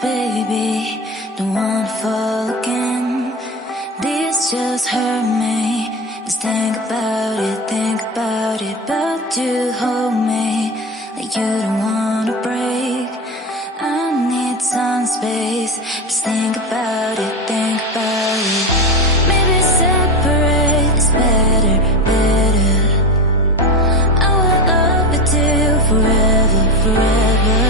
baby, don't wanna fall again. This just hurt me. Just think about it, but you hold me like you don't wanna break. I need some space. Just think about it, maybe separate is better, better. I will love you till forever, forever.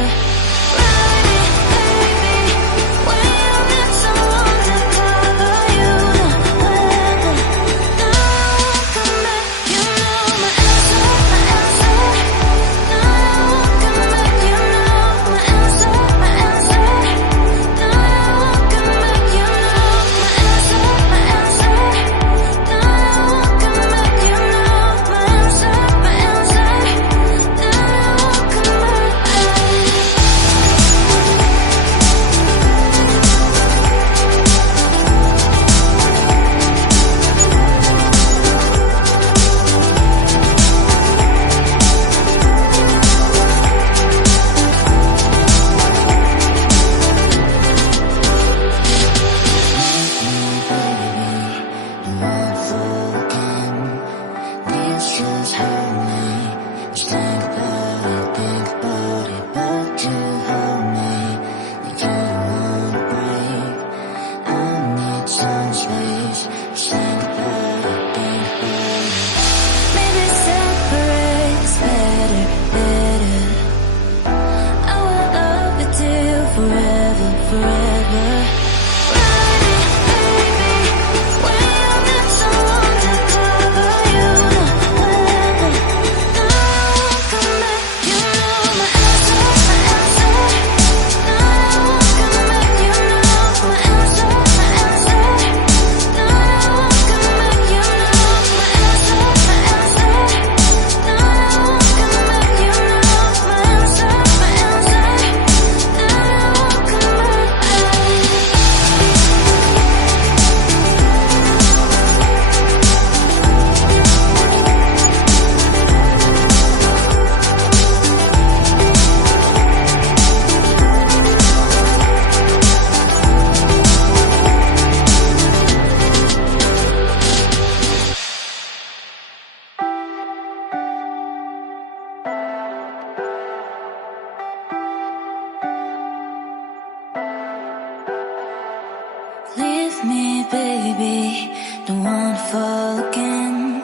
Leave me, baby, don't wanna fall again.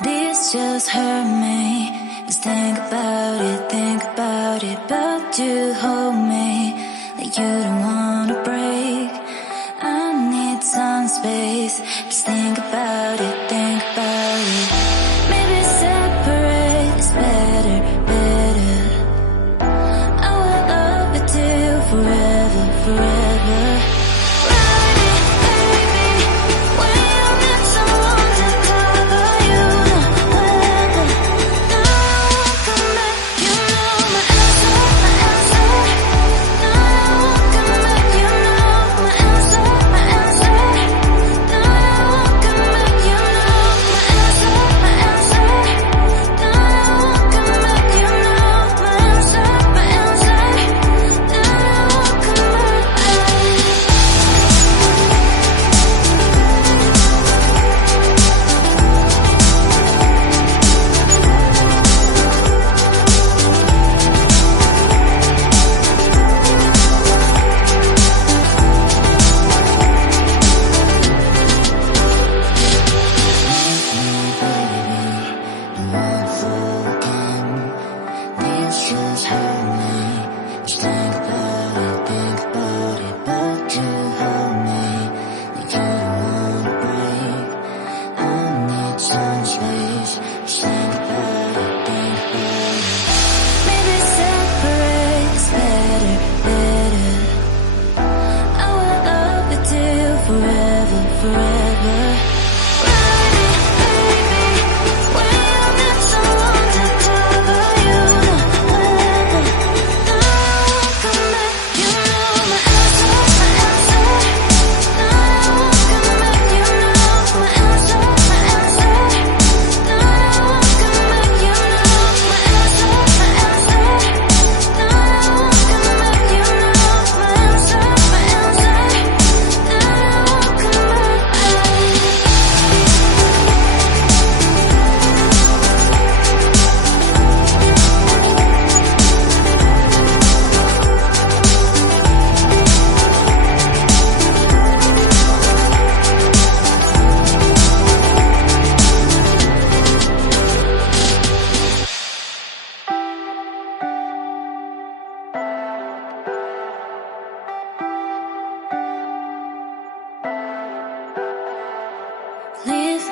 This just hurt me. Just think about it, but you hold me like you don't wanna break. I need some space. Just think about it, maybe separate is better, better. I will love you till forever, forever.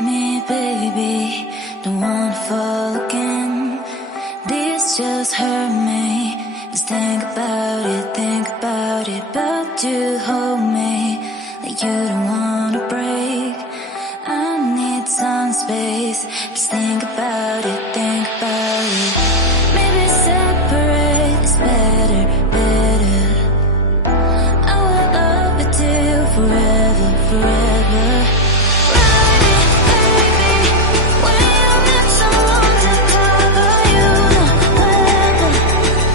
Leave me, baby, don't wanna fall again. This just hurt me. Just think about it, but you hold me like you don't wanna break. I need some space. Just think about it, think about it. Maybe separate is better, better. I will love you till forever, forever. Ride it, baby, when you need someone to cover you. Wherever,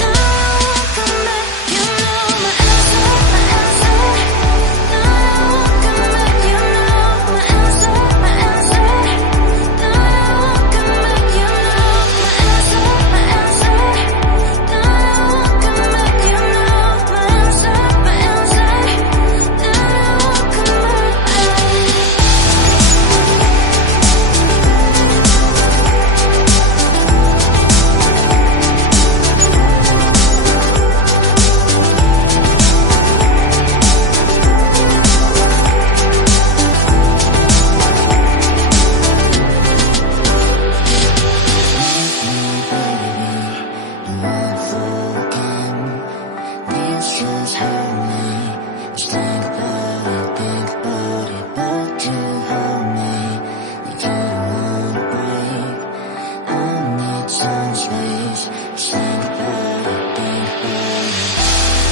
now I won't come back. You know my answer, my answer. Now I won't come back. You know my answer, my answer. Now I won't come back. You know my answer, my answer. Now I won't come back. You know my answer, my answer. Now I won't come back.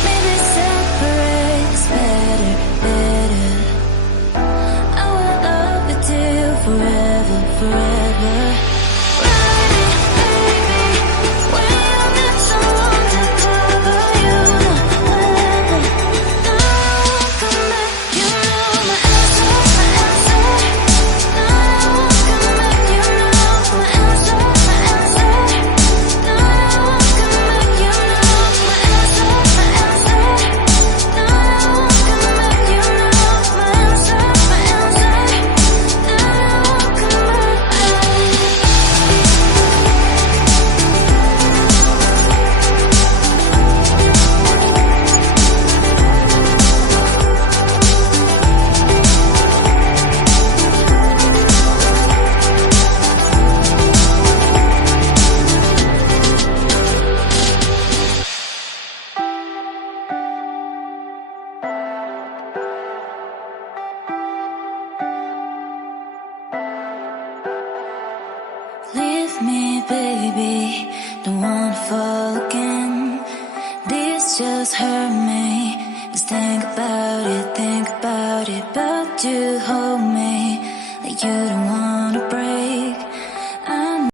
Maybe separate is better, better. I will love you till forever, forever. Ride it, baby, when you need someone to cover you. Wherever, now I won't come back. You know my answer, my answer. Now I won't come back. You know my answer, my answer. Now I won't come back. You know my answer, my answer. Now I won't come back. You know my answer, my answer. Now I won't come back. Leave me, baby, don't wanna fall again. This just hurt me. Just think about it, but you hold me like you don't wanna break.